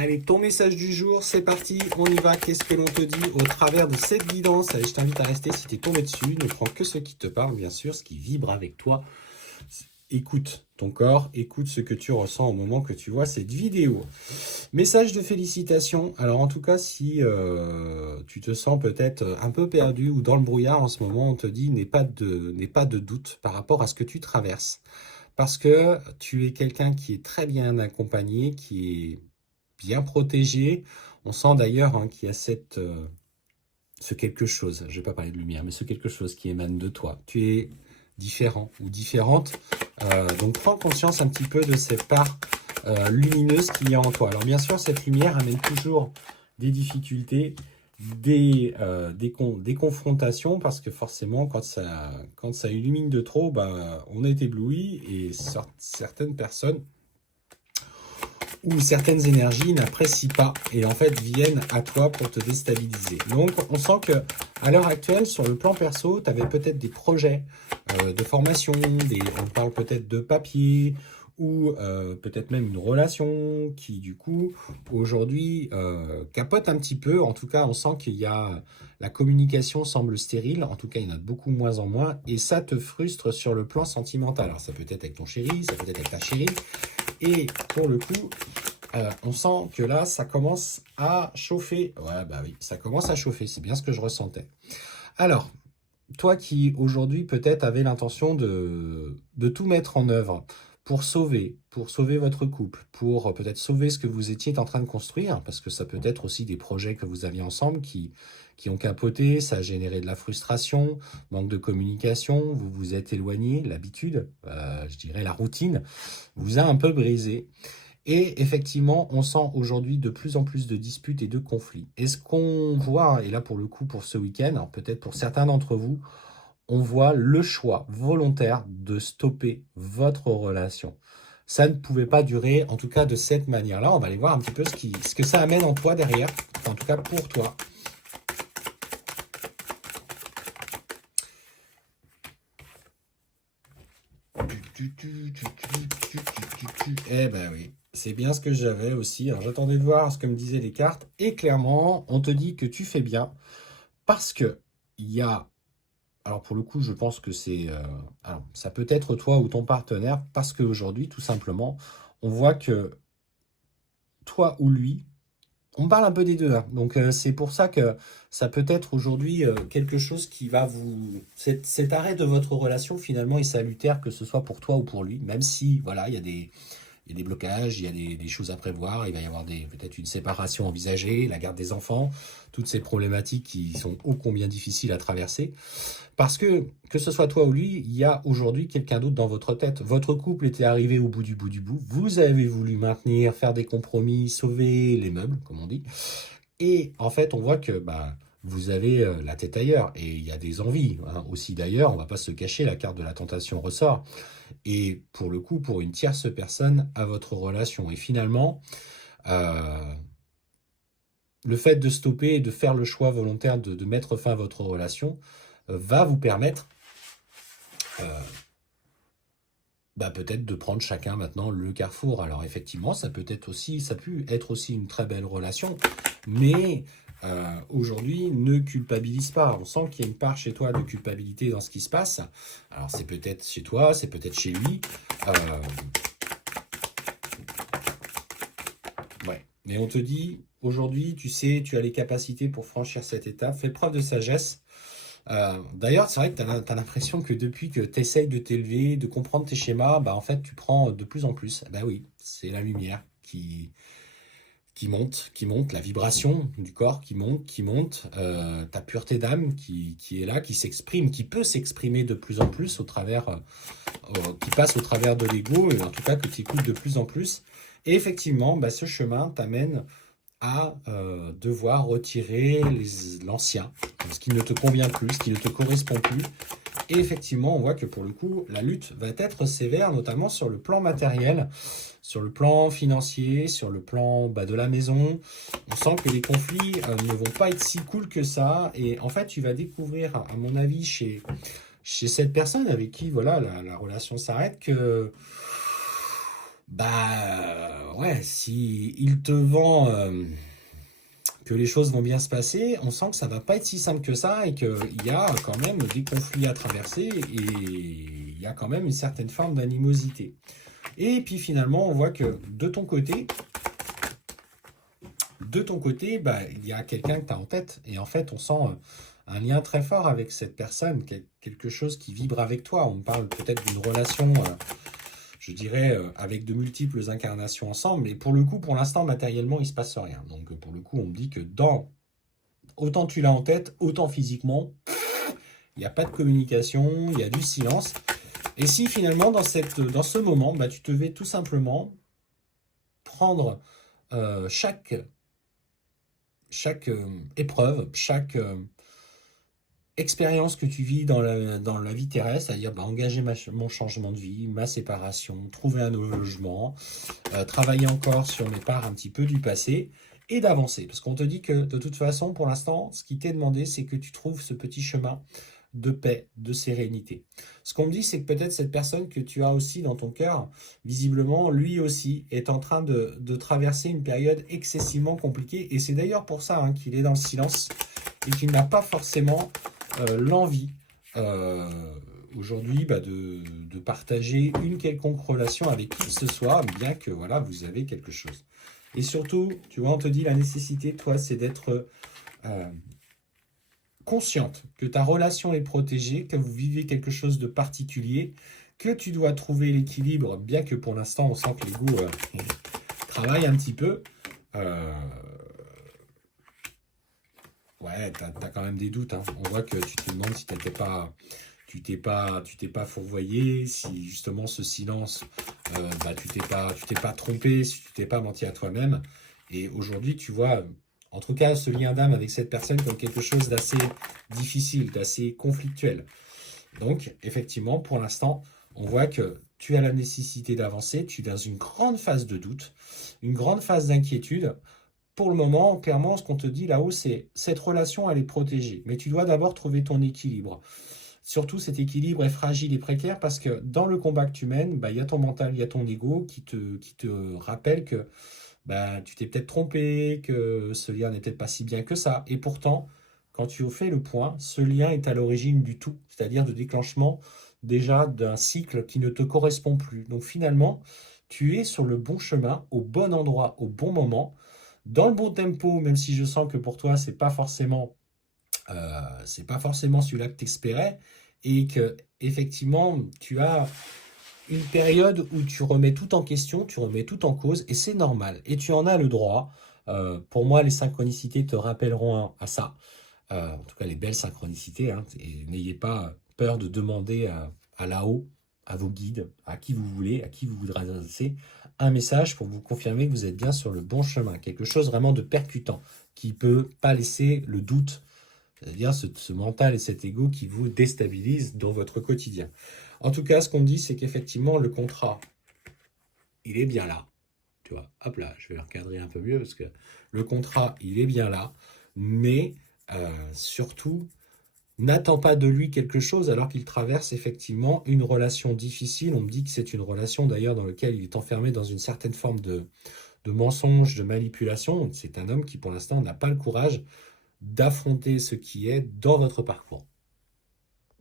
Allez, ton message du jour, c'est parti, on y va. Qu'est-ce que l'on te dit au travers de cette guidance? Allez, je t'invite à rester si tu es tombé dessus. Ne prends que ce qui te parle, bien sûr, ce qui vibre avec toi. Écoute ton corps, écoute ce que tu ressens au moment que tu vois cette vidéo. Message de félicitations. Alors en tout cas, si tu te sens peut-être un peu perdu ou dans le brouillard en ce moment, on te dit n'aie pas de doute par rapport à ce que tu traverses. Parce que tu es quelqu'un qui est très bien accompagné, qui est bien protégé. On sent d'ailleurs qu'il y a ce quelque chose, je ne vais pas parler de lumière, mais ce quelque chose qui émane de toi. Tu es différent ou différente. Donc prends conscience un petit peu de cette part lumineuse qu'il y a en toi. Alors bien sûr, cette lumière amène toujours des difficultés, des confrontations, parce que forcément, quand ça illumine de trop, on est ébloui et certaines personnes où certaines énergies n'apprécient pas et en fait viennent à toi pour te déstabiliser. Donc on sent que à l'heure actuelle, sur le plan perso, tu avais peut-être des projets de formation, on parle peut-être de papier ou peut-être même une relation qui du coup aujourd'hui capote un petit peu. En tout cas, on sent qu'il y a la communication semble stérile, en tout cas il y en a de beaucoup moins en moins et ça te frustre sur le plan sentimental. Alors ça peut être avec ton chéri, ça peut être avec ta chérie. Et pour le coup, on sent que là, ça commence à chauffer. Ouais, bah oui, ça commence à chauffer. C'est bien ce que je ressentais. Alors, toi qui aujourd'hui peut-être avez l'intention de tout mettre en œuvre pour sauver votre couple, pour peut-être sauver ce que vous étiez en train de construire, parce que ça peut être aussi des projets que vous aviez ensemble qui ont capoté, ça a généré de la frustration, manque de communication, vous vous êtes éloigné, l'habitude, je dirais la routine, vous a un peu brisé. Et effectivement, on sent aujourd'hui de plus en plus de disputes et de conflits. Et ce qu'on voit, et là pour le coup pour ce week-end, alors peut-être pour certains d'entre vous, on voit le choix volontaire de stopper votre relation. Ça ne pouvait pas durer, en tout cas de cette manière-là. On va aller voir un petit peu ce que ça amène en toi derrière, enfin, en tout cas pour toi. Eh ben oui, c'est bien ce que j'avais aussi. Alors j'attendais de voir ce que me disaient les cartes. Et clairement, on te dit que tu fais bien parce que il y a... Alors pour le coup, je pense que alors, ça peut être toi ou ton partenaire parce qu'aujourd'hui, tout simplement, on voit que toi ou lui, on parle un peu des deux, hein. Donc c'est pour ça que ça peut être aujourd'hui quelque chose qui va vous... Cet arrêt de votre relation, finalement, est salutaire, que ce soit pour toi ou pour lui, même si, voilà, il y a des blocages, il y a des choses à prévoir, il va y avoir peut-être une séparation envisagée, la garde des enfants, toutes ces problématiques qui sont ô combien difficiles à traverser. Parce que ce soit toi ou lui, il y a aujourd'hui quelqu'un d'autre dans votre tête. Votre couple était arrivé au bout du bout du bout. Vous avez voulu maintenir, faire des compromis, sauver les meubles, comme on dit. Et en fait, on voit que vous avez la tête ailleurs. Et il y a des envies aussi d'ailleurs. On ne va pas se cacher, la carte de la tentation ressort. Et pour le coup, pour une tierce personne à votre relation. Et finalement, euh, le fait de stopper et de faire le choix volontaire de mettre fin à votre relation va vous permettre peut-être de prendre chacun maintenant le carrefour. Alors effectivement, ça peut être aussi, ça peut être aussi une très belle relation, mais aujourd'hui, ne culpabilise pas. On sent qu'il y a une part chez toi de culpabilité dans ce qui se passe. Alors c'est peut-être chez toi, c'est peut-être chez lui. Euh, ouais. Mais on te dit, aujourd'hui, tu sais, tu as les capacités pour franchir cette étape. Fais preuve de sagesse. D'ailleurs, c'est vrai que tu as l'impression que depuis que tu essayes de t'élever, de comprendre tes schémas, en fait, tu prends de plus en plus. Oui, c'est la lumière qui monte, la vibration du corps qui monte, ta pureté d'âme qui est là, qui s'exprime, qui peut s'exprimer de plus en plus au travers, qui passe au travers de l'ego, et en tout cas que tu écoutes de plus en plus. Et effectivement, ce chemin t'amène à devoir retirer l'ancien, ce qui ne te convient plus, ce qui ne te correspond plus. Et effectivement, on voit que pour le coup, la lutte va être sévère, notamment sur le plan matériel, sur le plan financier, sur le plan de la maison. On sent que les conflits ne vont pas être si cool que ça. Et en fait, tu vas découvrir, à mon avis, chez cette personne avec qui voilà, la relation s'arrête, que Bah ouais, si il te vend que les choses vont bien se passer, on sent que ça va pas être si simple que ça et qu'il y a quand même des conflits à traverser et il y a quand même une certaine forme d'animosité. Et puis finalement, on voit que de ton côté, bah, il y a quelqu'un que tu as en tête. Et en fait, on sent un lien très fort avec cette personne, quelque chose qui vibre avec toi. On parle peut-être d'une relation, je dirais, avec de multiples incarnations ensemble. Et pour le coup, pour l'instant, matériellement, il ne se passe rien. Donc pour le coup, on me dit que autant tu l'as en tête, autant physiquement, il n'y a pas de communication, il y a du silence. Et si finalement, dans ce moment, bah, tu devais tout simplement prendre chaque épreuve, chaque expérience que tu vis dans la vie terrestre, c'est-à-dire bah, engager mon changement de vie, ma séparation, trouver un nouveau logement, travailler encore sur mes parts un petit peu du passé et d'avancer. Parce qu'on te dit que de toute façon, pour l'instant, ce qui t'est demandé, c'est que tu trouves ce petit chemin de paix, de sérénité. Ce qu'on me dit, c'est que peut-être cette personne que tu as aussi dans ton cœur, visiblement, lui aussi, est en train de traverser une période excessivement compliquée. Et c'est d'ailleurs pour ça qu'il est dans le silence et qu'il n'a pas forcément l'envie euh, aujourd'hui bah, de partager une quelconque relation avec qui que ce soit, bien que voilà, vous avez quelque chose. Et surtout, tu vois, on te dit la nécessité, toi, c'est d'être consciente que ta relation est protégée, que vous vivez quelque chose de particulier, que tu dois trouver l'équilibre, bien que pour l'instant, on sent que l'ego travaille un petit peu. Euh, ouais, t'as quand même des doutes. On voit que tu te demandes si tu t'es pas fourvoyé, si justement ce silence, bah, tu t'es pas trompé, si tu t'es pas menti à toi-même. Et aujourd'hui, tu vois, en tout cas, ce lien d'âme avec cette personne comme quelque chose d'assez difficile, d'assez conflictuel. Donc, effectivement, pour l'instant, on voit que tu as la nécessité d'avancer, tu es dans une grande phase de doute, une grande phase d'inquiétude. Pour le moment, clairement, ce qu'on te dit là-haut, c'est cette relation, elle est protégée. Mais tu dois d'abord trouver ton équilibre. Surtout, cet équilibre est fragile et précaire parce que dans le combat que tu mènes, bah, il y a ton mental, il y a ton ego qui te rappelle que bah, tu t'es peut-être trompé, que ce lien n'est peut-être pas si bien que ça. Et pourtant, quand tu fais le point, ce lien est à l'origine du tout, c'est-à-dire de déclenchement déjà d'un cycle qui ne te correspond plus. Donc finalement, tu es sur le bon chemin, au bon endroit, au bon moment, dans le bon tempo, même si je sens que pour toi, c'est pas forcément celui-là que tu espérais, et que effectivement, tu as une période où tu remets tout en question, tu remets tout en cause, et c'est normal. Et tu en as le droit. Pour moi, les synchronicités te rappelleront à ça. En tout cas, les belles synchronicités. Et n'ayez pas peur de demander à là-haut, à vos guides, à qui vous voulez, à qui vous voudrez adresser, un message pour vous confirmer que vous êtes bien sur le bon chemin. Quelque chose vraiment de percutant, qui ne peut pas laisser le doute, c'est-à-dire ce mental et cet ego qui vous déstabilisent dans votre quotidien. En tout cas, ce qu'on dit, c'est qu'effectivement, le contrat, il est bien là. Tu vois, hop là, je vais le recadrer un peu mieux parce que le contrat, il est bien là. Mais surtout, n'attends pas de lui quelque chose alors qu'il traverse effectivement une relation difficile. On me dit que c'est une relation d'ailleurs dans laquelle il est enfermé dans une certaine forme de mensonge, de manipulation. C'est un homme qui pour l'instant n'a pas le courage d'affronter ce qui est dans votre parcours.